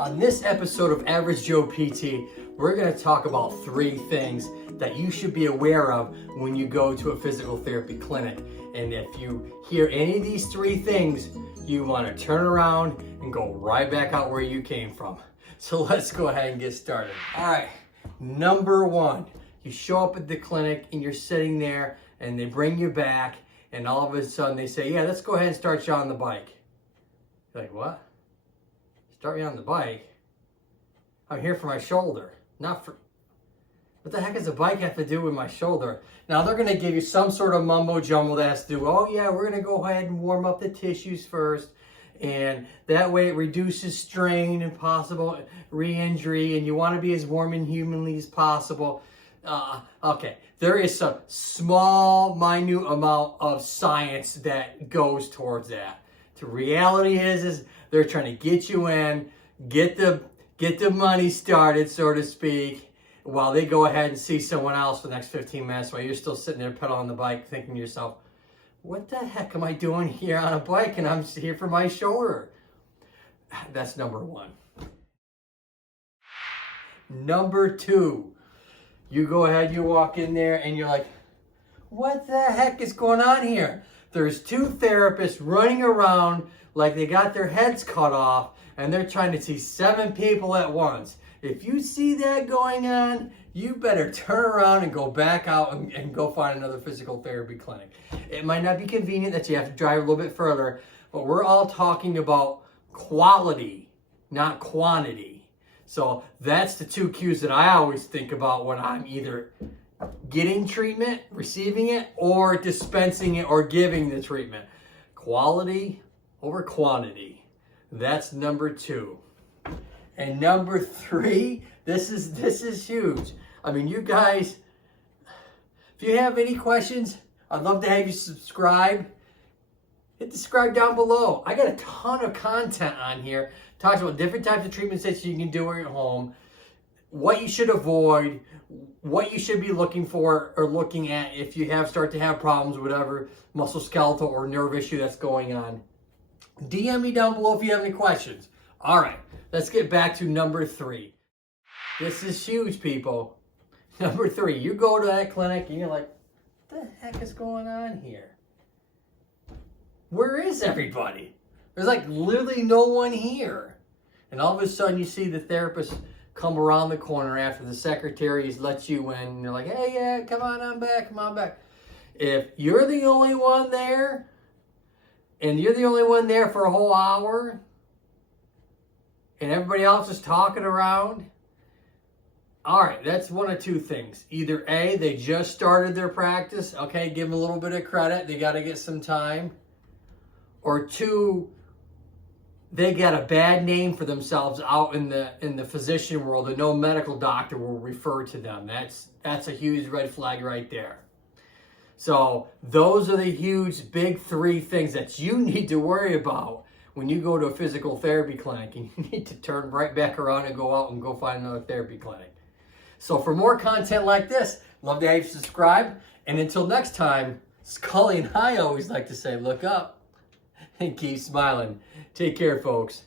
On this episode of Average Joe PT, we're going to talk about 3 things that you should be aware of when you go to a physical therapy clinic. And if you hear any of these 3 things, you want to turn around and go right back out where you came from. So let's go ahead and get started. All right, number 1, you show up at the clinic and you're sitting there and they bring you back and all of a sudden they say, yeah, let's go ahead and start you on the bike. You're like, what? Start me on the bike? I'm here for my shoulder, not for... What the heck does a bike have to do with my shoulder? Now they're gonna give you some sort of mumbo jumbo that has to do, oh yeah, we're gonna go ahead and warm up the tissues first, and that way it reduces strain and possible re-injury, and you wanna be as warm and humanly as possible. Okay, there is some small, minute amount of science that goes towards that. The reality is they're trying to get you in, get the money started, so to speak, while they go ahead and see someone else for the next 15 minutes while you're still sitting there pedaling the bike thinking to yourself, what the heck am I doing here on a bike and I'm here for my shoulder? That's number 1. Number 2, you go ahead, you walk in there and you're like, what the heck is going on here? There's 2 therapists running around like they got their heads cut off and they're trying to see 7 people at once. If you see that going on, you better turn around and go back out and go find another physical therapy clinic. It might not be convenient that you have to drive a little bit further, but we're all talking about quality, not quantity. So that's the 2 cues that I always think about when I'm either getting treatment, receiving it, or dispensing it or giving the treatment. Quality over quantity. That's number 2. And number 3, this is huge. I mean, you guys, if you have any questions, I'd love to have you subscribe. Hit the subscribe down below. I got a ton of content on here. Talks about different types of treatments that you can do at home, what you should avoid, what you should be looking for or looking at if you start to have problems, whatever musculoskeletal or nerve issue that's going on. DM me down below if you have any questions. All right, let's get back to number 3. This is huge, people. Number 3, you go to that clinic and you're like, what the heck is going on here? Where is everybody? There's like literally no one here. And all of a sudden you see the therapist come around the corner after the secretaries let you in and they're like, hey, yeah, come on back. If you're the only one there and you're the only one there for a whole hour and everybody else is talking around, all right, that's one of 2 things. Either A, they just started their practice, okay, give them a little bit of credit, they got to get some time. Or 2, they got a bad name for themselves out in the physician world and no medical doctor will refer to them. That's a huge red flag right there. So those are the huge big 3 things that you need to worry about when you go to a physical therapy clinic, and you need to turn right back around and go out and go find another therapy clinic. So for more content like this, love to have you subscribe. And until next time, Scully and I always like to say, look up and keep smiling. Take care, folks.